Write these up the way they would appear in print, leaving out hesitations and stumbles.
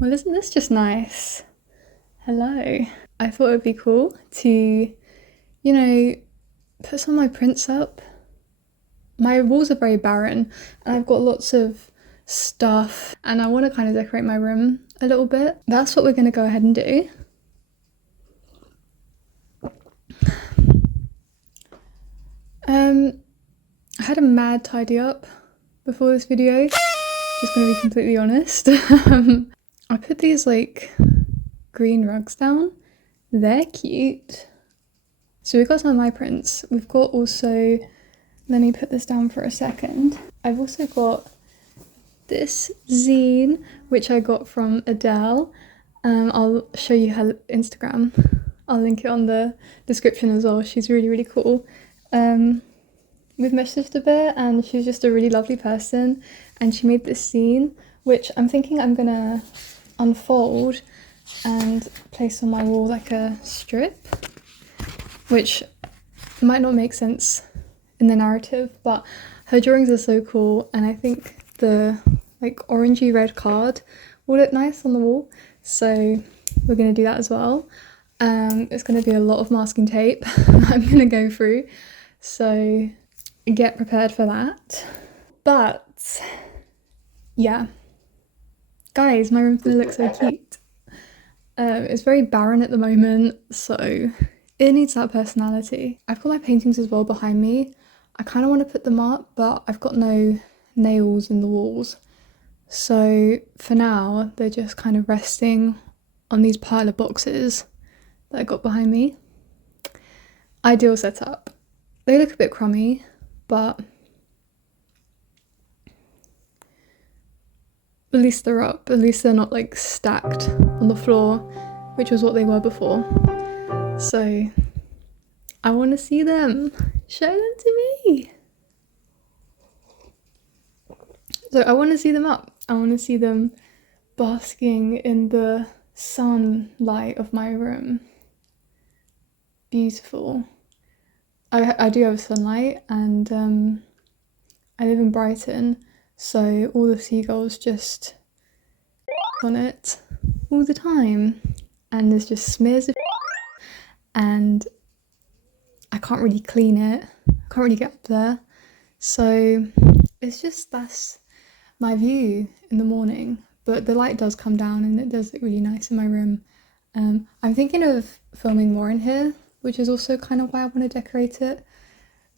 Well, isn't this just nice? Hello. I thought it'd be cool to, put some of my prints up. My walls are very barren and I've got lots of stuff and I want to kind of decorate my room a little bit. That's what we're going to go ahead and do. I had a mad tidy up before this video, just going to be completely honest. I put these like green rugs down. They're cute. So we've got some of my prints. We've got also, let me put this down for a second. I've also got this zine, which I got from Adele. I'll show you her Instagram. I'll link it on the description as well. She's really, really cool. We've messaged a bit and she's just a really lovely person. And she made this zine, which I'm thinking I'm gonna unfold and place on my wall like a strip, which might not make sense in the narrative, but her drawings are so cool and I think the like orangey red card will look nice on the wall, so we're going to do that as well. It's going to be a lot of masking tape I'm going to go through, so get prepared for that. But yeah, guys, my room's going to look so cute. It's very barren at the moment, so it needs that personality. I've got my paintings as well behind me. I kind of want to put them up, but I've got no nails in the walls. So for now, they're just kind of resting on these pile of boxes that I got behind me. Ideal setup. They look a bit crummy, but at least they're up. At least they're not like stacked on the floor, which was what they were before. So I want to see them. Show them to me. So I want to see them up. I want to see them basking in the sunlight of my room. Beautiful. I do have sunlight and I live in Brighton, so all the seagulls just on it all the time. And there's just smears of and I can't really clean it. I can't really get up there. So it's just, that's my view in the morning, but the light does come down and it does look really nice in my room. I'm thinking of filming more in here, which is also kind of why I want to decorate it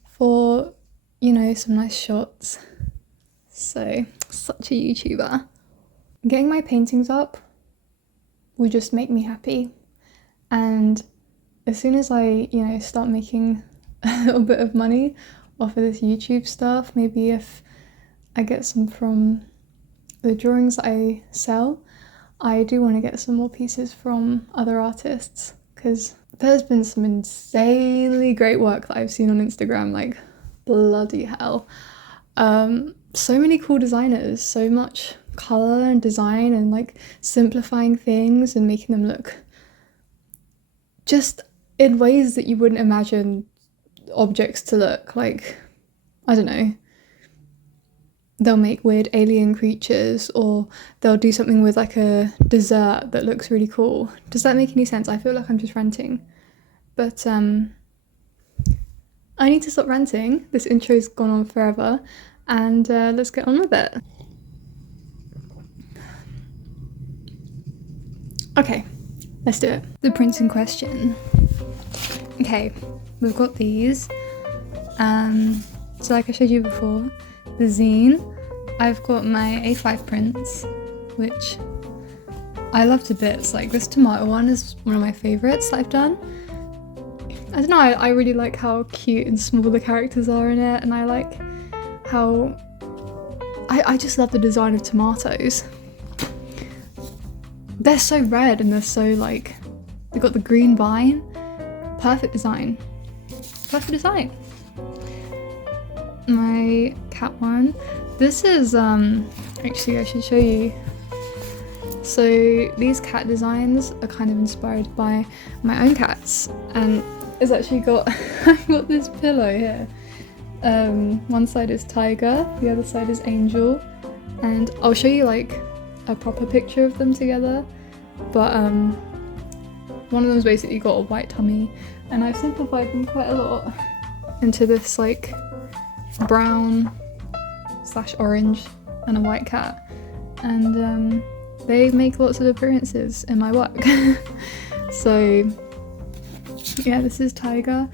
for, some nice shots. So, such a YouTuber. Getting my paintings up will just make me happy. And as soon as I, start making a little bit of money off of this YouTube stuff, maybe if I get some from the drawings that I sell, I do want to get some more pieces from other artists, because there's been some insanely great work that I've seen on Instagram, like bloody hell. So many cool designers, so much colour and design and like simplifying things and making them look just in ways that you wouldn't imagine objects to look. Like, I don't know, they'll make weird alien creatures, or they'll do something with like a dessert that looks really cool. Does that make any sense? I feel like I'm just ranting, but I need to stop ranting. This intro's gone on forever, and let's get on with it. Okay, let's do it. The prints in question. Okay, we've got these. So like I showed you before, the zine. I've got my A5 prints, which I love to bits. Like this tomato one is one of my favourites that I've done. I don't know, I really like how cute and small the characters are in it, and I like how I just love the design of tomatoes. They're so red and they're so like, they've got the green vine. Perfect design. Perfect design. My cat one. This is, actually I should show you. So these cat designs are kind of inspired by my own cats, and it's actually got, I've got this pillow here. One side is Tiger, the other side is Angel, and I'll show you like a proper picture of them together, but one of them's basically got a white tummy, and I've simplified them quite a lot into this like brown/orange and a white cat, and they make lots of appearances in my work. So yeah, this is Tiger.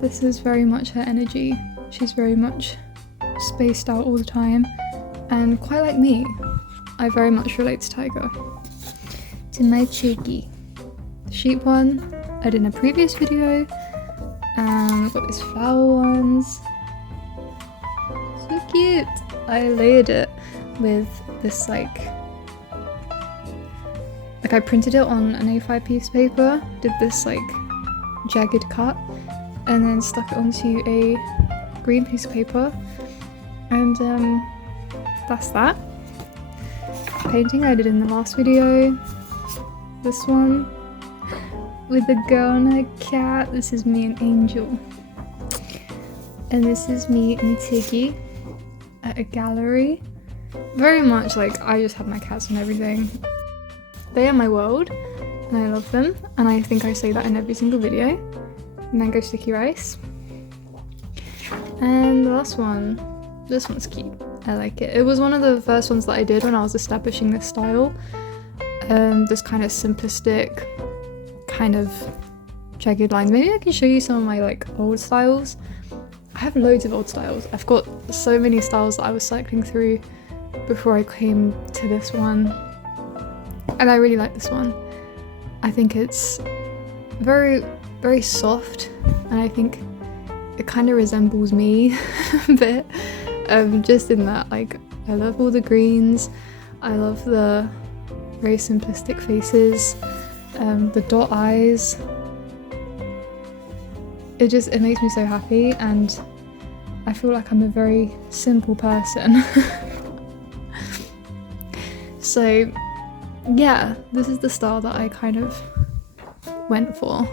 This is very much her energy. She's very much spaced out all the time, and quite like me, I very much relate to Tiger. To my Cheeky. The sheep one I did in a previous video. I've got these flower ones. So cute! I layered it with this like I printed it on an A5 piece of paper, did this like jagged cut, and then stuck it onto a green piece of paper, and that's that. Painting I did in the last video. This one with a girl and a cat. This is me and Angel, and this is me and Tiggy at a gallery. Very much like I just have my cats and everything. They are my world, and I love them, and I think I say that in every single video. Mango sticky rice. And the last one, this one's cute. I like it. It was one of the first ones that I did when I was establishing this style. This kind of simplistic, kind of jagged lines. Maybe I can show you some of my like old styles. I have loads of old styles. I've got so many styles that I was cycling through before I came to this one. And I really like this one. I think it's very, very soft, and I think it kind of resembles me a bit, just in that like I love all the greens, I love the very simplistic faces, the dot eyes. It makes me so happy, and I feel like I'm a very simple person. So yeah, this is the style that I kind of went for.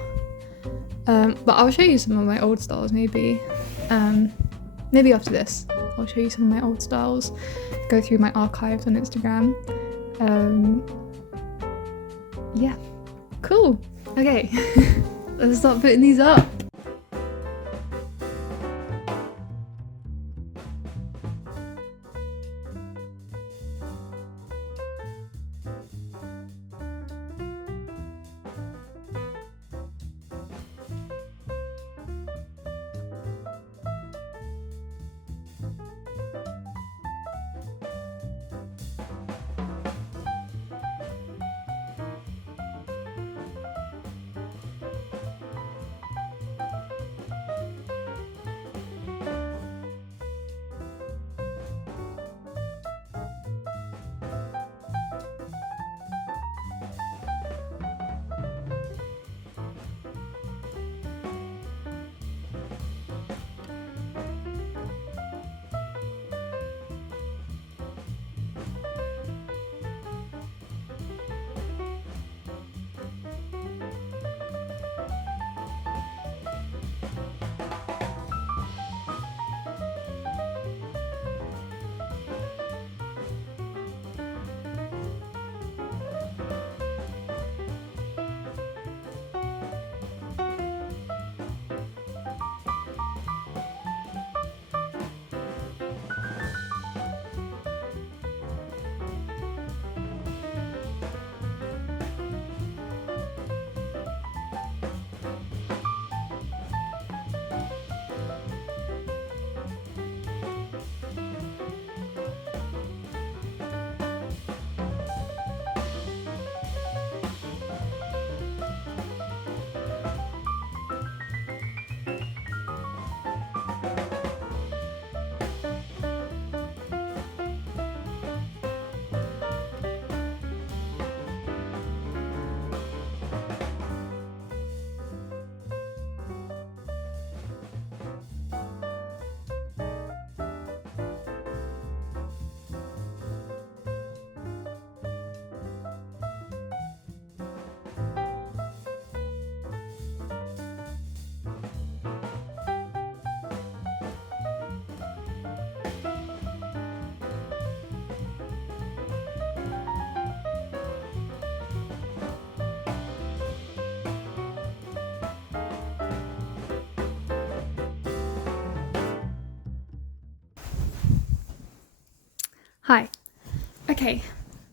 But I'll show you some of my old styles maybe. Maybe after this, I'll show you some of my old styles. Go through my archives on Instagram. Yeah, cool. Okay, let's start putting these up. Hi. Okay,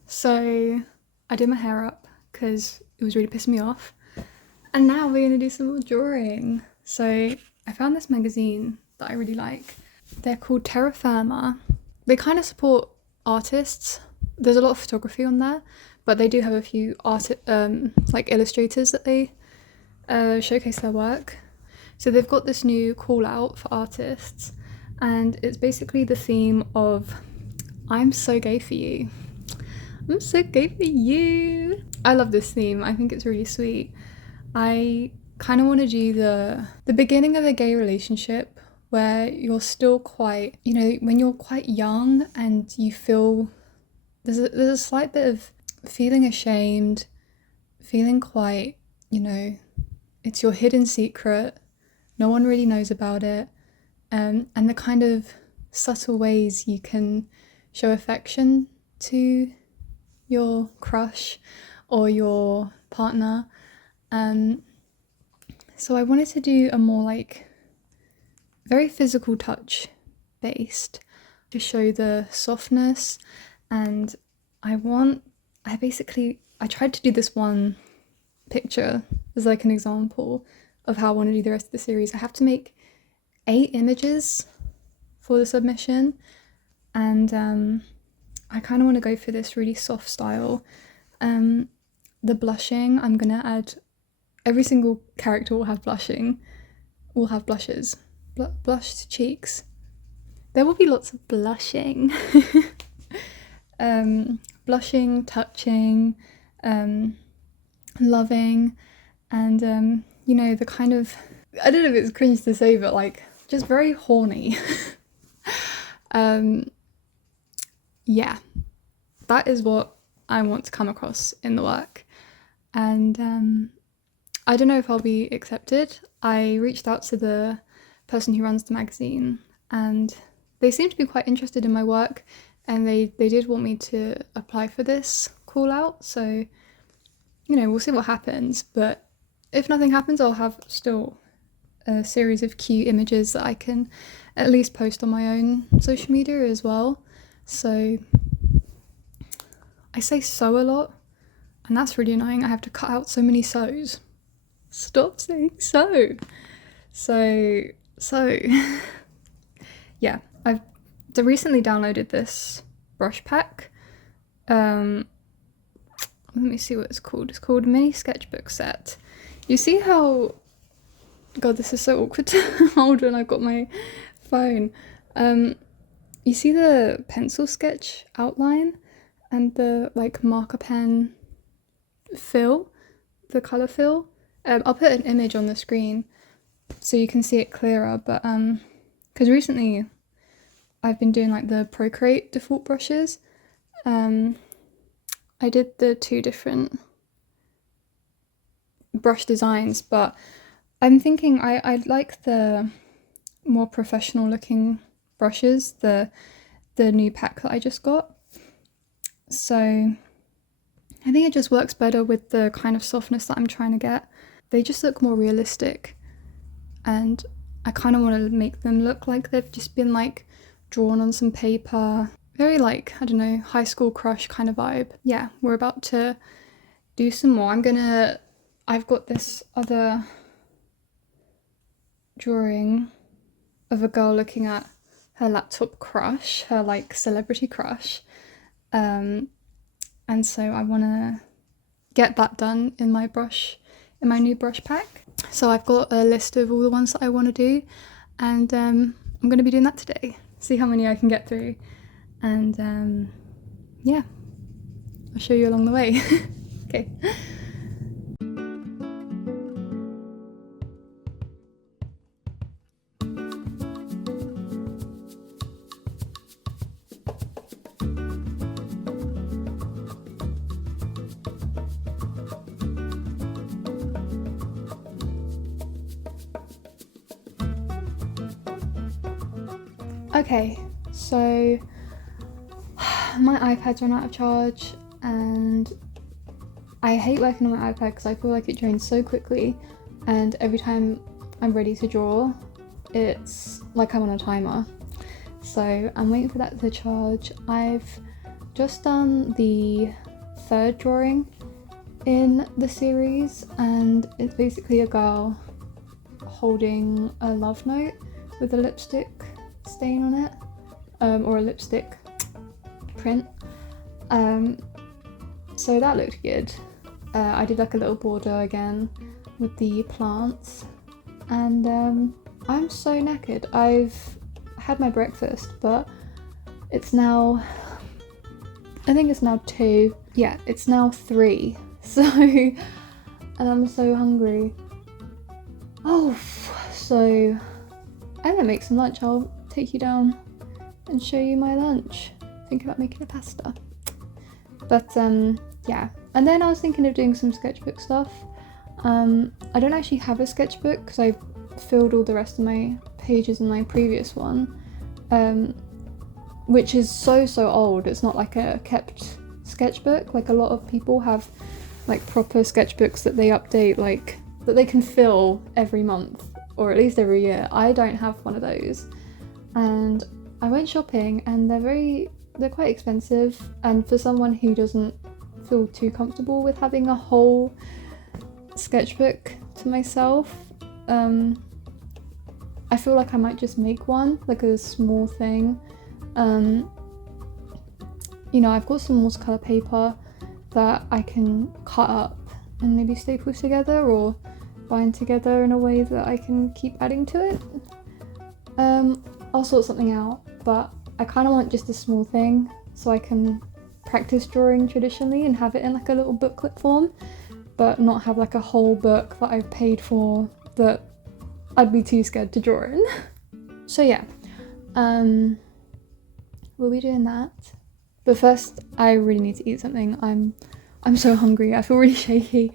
so I did my hair up because it was really pissing me off. And now we're gonna do some more drawing. So I found this magazine that I really like. They're called Terra Firma. They kind of support artists. There's a lot of photography on there, but they do have a few like illustrators that they showcase their work. So they've got this new call out for artists, and it's basically the theme of I'm so gay for you. I'm so gay for you. I love this theme. I think it's really sweet. I kind of want to do the beginning of a gay relationship where you're still quite, you know, when you're quite young and you feel there's a slight bit of feeling ashamed, feeling quite, you know, it's your hidden secret. No one really knows about it. And the kind of subtle ways you can show affection to your crush or your partner. So I wanted to do a more like very physical touch based to show the softness, and I tried to do this one picture as like an example of how I want to do the rest of the series. I have to make 8 images for the submission, and I kind of want to go for this really soft style. The blushing, I'm gonna add, every single character will have blushing, will have blushes, blushed cheeks. There will be lots of blushing. Blushing, touching, loving, and you know, the kind of, I don't know if it's cringe to say, but like just very horny. Yeah, that is what I want to come across in the work. And I don't know if I'll be accepted. I reached out to the person who runs the magazine, and they seemed to be quite interested in my work, and they did want me to apply for this call out. So, you know, we'll see what happens, but if nothing happens, I'll have still a series of cute images that I can at least post on my own social media as well. So I say so a lot, and that's really annoying. I have to cut out so many so's. Stop saying so. So yeah, I've recently downloaded this brush pack. Let me see what it's called. It's called Mini Sketchbook Set. You see how, God, this is so awkward to hold when I've got my phone. You see the pencil sketch outline and the like marker pen fill, the colour fill. I'll put an image on the screen so you can see it clearer, but because recently I've been doing like the Procreate default brushes. I did the 2 different brush designs, but I'm thinking I like the more professional looking brushes, the new pack that I just got. So I think it just works better with the kind of softness that I'm trying to get. They just look more realistic, and I kind of want to make them look like they've just been like drawn on some paper. Very like, I don't know, high school crush kind of vibe. Yeah, we're about to do some more. I've got this other drawing of a girl looking at her laptop crush, her like celebrity crush. And so I want to get that done in my new brush pack. So I've got a list of all the ones that I want to do, and I'm going to be doing that today. See how many I can get through, and yeah, I'll show you along the way. Okay. Okay, so my iPad's run out of charge, and I hate working on my iPad because I feel like it drains so quickly, and every time I'm ready to draw, it's like I'm on a timer. So I'm waiting for that to charge. I've just done the third drawing in the series, and it's basically a girl holding a love note with a lipstick stain on it, or a lipstick print. So that looked good. I did like a little border again with the plants, and I'm so knackered. I've had my breakfast, but it's now, I think it's now 2. Yeah, it's now 3. So, and I'm so hungry. Oh, so I'm gonna make some lunch. I'll take you down and show you my lunch. Think about making a pasta. But yeah, and then I was thinking of doing some sketchbook stuff. I don't actually have a sketchbook because I filled all the rest of my pages in my previous one, which is so old. It's not like a kept sketchbook. Like a lot of people have like proper sketchbooks that they update, like that they can fill every month or at least every year. I don't have one of those, and I went shopping and they're quite expensive, and for someone who doesn't feel too comfortable with having a whole sketchbook to myself, I feel like I might just make one, like a small thing. You know, I've got some watercolor paper that I can cut up and maybe staple together or bind together in a way that I can keep adding to it. I'll sort something out, but I kind of want just a small thing so I can practice drawing traditionally and have it in like a little booklet form, but not have like a whole book that I've paid for that I'd be too scared to draw in. So yeah, we'll be doing that. But first, I really need to eat something. I'm so hungry. I feel really shaky,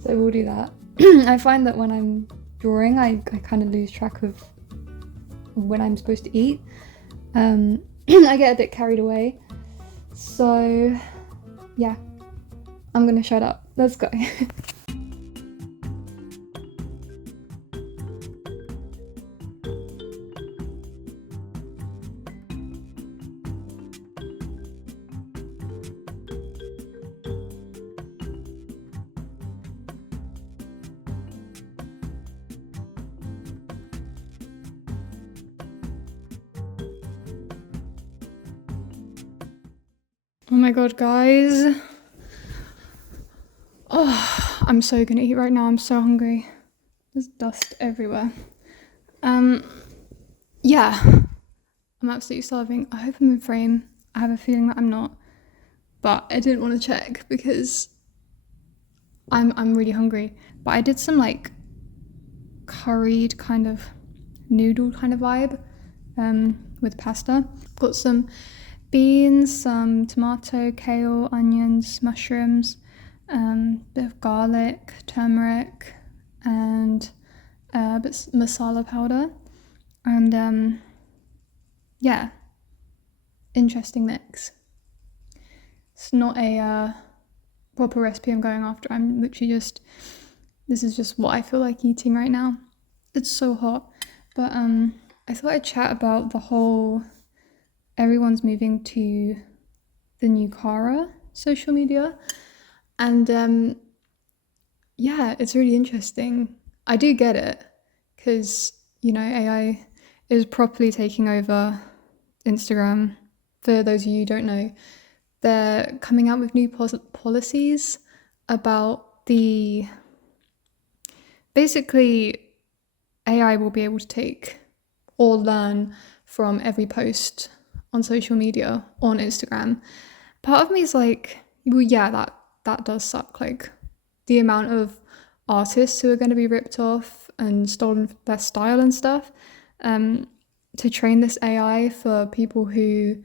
so we'll do that. I find that when I'm drawing, I kind of lose track of when I'm supposed to eat. I get a bit carried away. So yeah, I'm gonna shut up. Let's go. Oh my god, guys. Oh, I'm so gonna eat right now. I'm so hungry. There's dust everywhere. Yeah, I'm absolutely starving. I hope I'm in frame. I have a feeling that I'm not, but I didn't want to check because I'm really hungry. But I did some like curried kind of noodle kind of vibe with pasta. Got some beans, some tomato, kale, onions, mushrooms, bit of garlic, turmeric, and a bit masala powder, and yeah, interesting mix. It's not a proper recipe I'm going after. I'm literally just, this is just what I feel like eating right now. It's so hot, but I thought I'd chat about the whole everyone's moving to the new Cara social media, and yeah, it's really interesting. I do get it because, you know, AI is properly taking over Instagram. For those of you who don't know, they're coming out with new policies about basically AI will be able to take or learn from every post on social media, on Instagram. Part of me is like, well, yeah, that does suck. Like the amount of artists who are going to be ripped off and stolen their style and stuff, to train this AI for people who,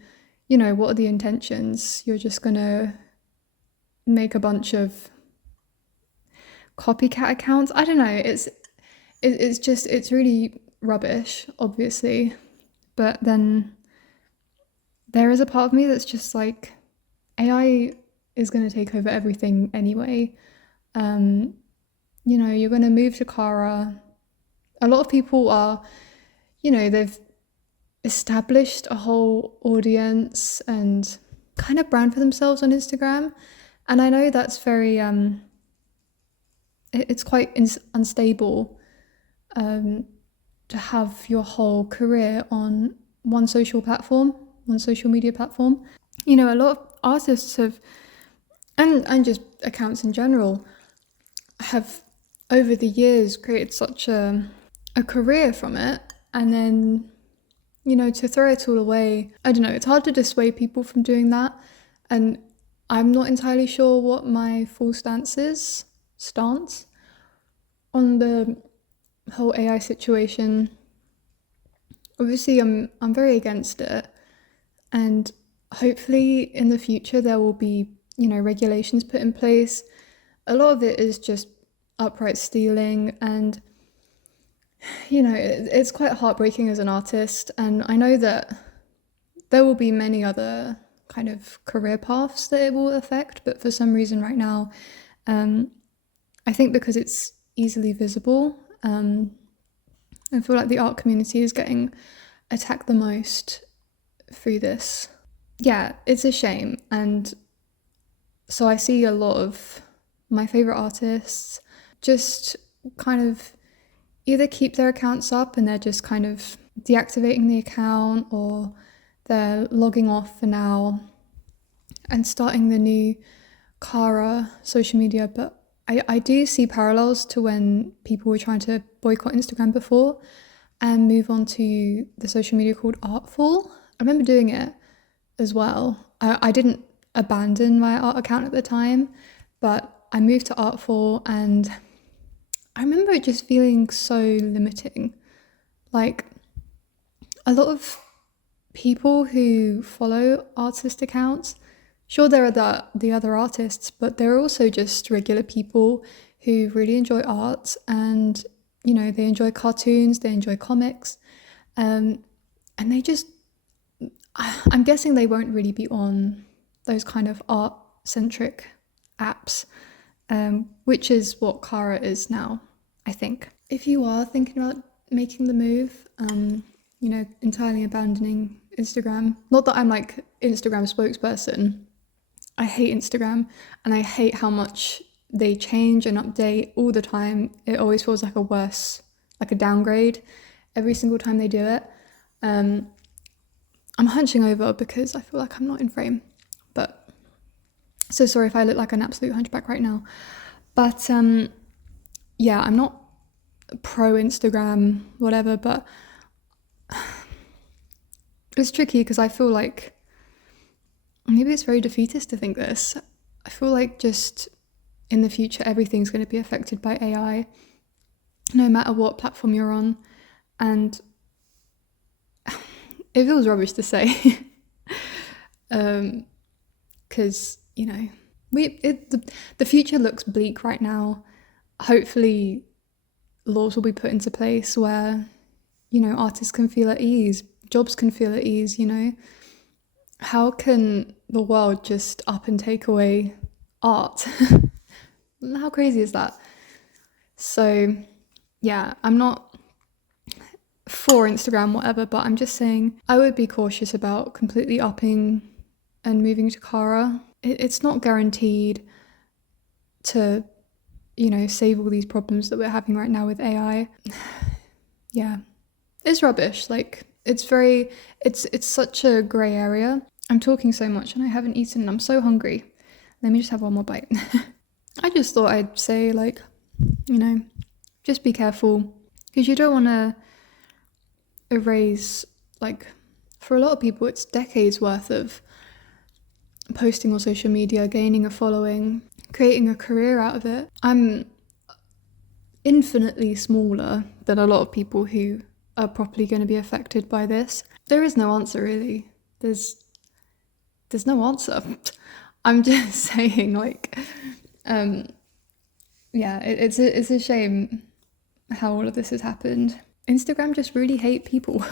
you know, what are the intentions? You're just going to make a bunch of copycat accounts. I don't know. It's really rubbish, obviously. But then there is a part of me that's just like, AI is going to take over everything anyway. You know, you're going to move to Cara. A lot of people are, you know, established a whole audience and kind of brand for themselves on Instagram. And I know that's very, it's quite unstable to have your whole career on one social media platform. You know, a lot of artists have, and just accounts in general, have over the years created such a career from it, and then, you know, to throw it all away, I don't know, it's hard to dissuade people from doing that. And I'm not entirely sure what my full stance on the whole AI situation. Obviously, I'm very against it, and hopefully in the future there will be, you know, regulations put in place. A lot of it is just upright stealing, and you know, it's quite heartbreaking as an artist. And I know that there will be many other kind of career paths that it will affect, but for some reason right now, I think because it's easily visible, I feel like the art community is getting attacked the most through this. Yeah, it's a shame. And so I see a lot of my favorite artists just kind of either keep their accounts up and they're just kind of deactivating the account, or they're logging off for now and starting the new Cara social media. But I do see parallels to when people were trying to boycott Instagram before and move on to the social media called Artful. I remember doing it as well. I didn't abandon my art account at the time, but I moved to Artful, and I remember it just feeling so limiting. Like, a lot of people who follow artist accounts, sure, there are the other artists, but there are also just regular people who really enjoy art, and, you know, they enjoy cartoons, they enjoy comics, and they just, I'm guessing they won't really be on those kind of art-centric apps, which is what Cara is now, I think. If you are thinking about making the move, you know, entirely abandoning Instagram, not that I'm like Instagram spokesperson, I hate Instagram, and I hate how much they change and update all the time. It always feels like like a downgrade every single time they do it. I'm hunching over because I feel like I'm not in frame, but so sorry if I look like an absolute hunchback right now. But yeah, I'm not pro Instagram, whatever, but it's tricky because I feel like maybe it's very defeatist to think this. I feel like just in the future, everything's going to be affected by AI, no matter what platform you're on. And it feels rubbish to say, because, you know, the future looks bleak right now. Hopefully laws will be put into place where, you know, artists can feel at ease, jobs can feel at ease, you know. How can the world just up and take away art? How crazy is that? So yeah, I'm not for Instagram, whatever, but I'm just saying I would be cautious about completely upping and moving to Cara. It's not guaranteed to, you know, save all these problems that we're having right now with AI. Yeah, it's rubbish. Like, it's such a grey area. I'm talking so much and I haven't eaten and I'm so hungry. Let me just have one more bite. I just thought I'd say, like, you know, just be careful, because you don't want to erase, like, for a lot of people it's decades worth of posting on social media, gaining a following, creating a career out of it. I'm infinitely smaller than a lot of people who are properly going to be affected by this. There is no answer, really. There's no answer. I'm just saying, like, yeah, it's a shame how all of this has happened. Instagram just really hate people.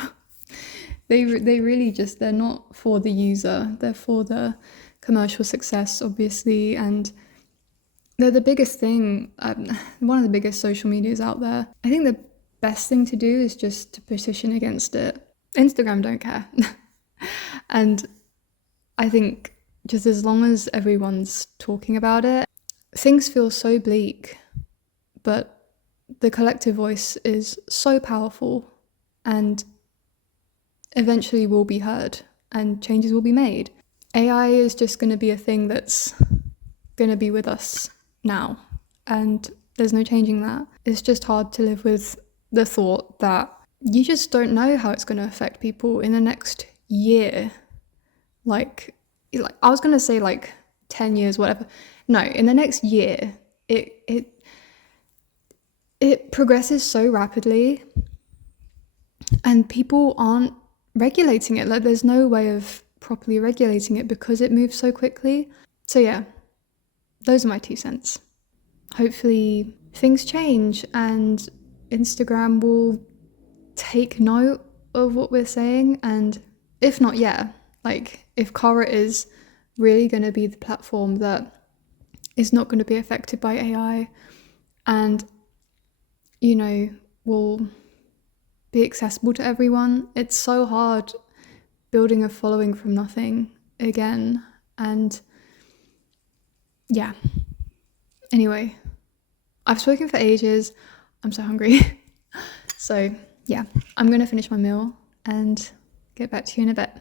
they really just, they're not for the user, they're for the commercial success, obviously, and they're the biggest thing, one of the biggest social medias out there. I think the best thing to do is just to petition against it. Instagram don't care. And I think just as long as everyone's talking about it, things feel so bleak, but the collective voice is so powerful and eventually will be heard and changes will be made. AI is just going to be a thing that's going to be with us now, and there's no changing that. It's just hard to live with the thought that you just don't know how it's going to affect people in the next year. Like I was going to say like 10 years, whatever. No, in the next year, it progresses so rapidly and people aren't regulating it. Like there's no way of properly regulating it because it moves so quickly. So yeah, those are my 2 cents. Hopefully things change and Instagram will take note of what we're saying, and if not, yeah, like if Cara is really going to be the platform that is not going to be affected by AI and, you know, will be accessible to everyone. It's so hard building a following from nothing again. And yeah. Anyway, I've spoken for ages. I'm so hungry. So yeah, I'm going to finish my meal and get back to you in a bit.